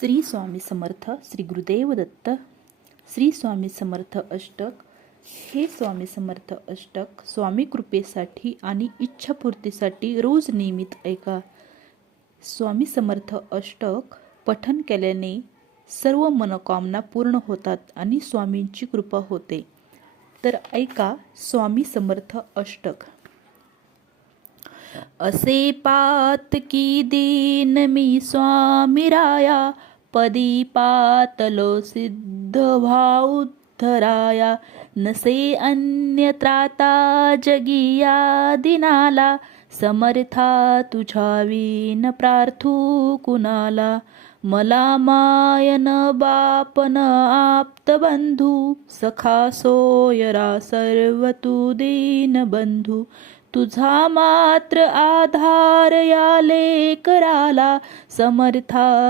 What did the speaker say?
श्री स्वामी समर्थ, श्री गुरुदेव दत्त. श्री स्वामी समर्थ अष्टक. हे स्वामी समर्थ अष्टक स्वामी कृपेसाठी आणि इच्छापूर्तीसाठी रोज नियमित ऐका. स्वामी समर्थ अष्टक पठन केल्याने सर्व मनोकामना पूर्ण होतात आणि स्वामींची कृपा होते. तर ऐका स्वामी समर्थ अष्टक. असे पातकी दीन मी स्वामी राया, पदी पातलो सिद्ध भाव उद्धराया. नसे अन्य त्राता जगिया दिनाला, समर्था तुझ्या विन प्रार्थू कुणाला. मला मायन बापन आप्त बंधू, सखा सोयरा सर्व तू दीन बंधू. तुझा मात्र आधार या लेकराला, समर्था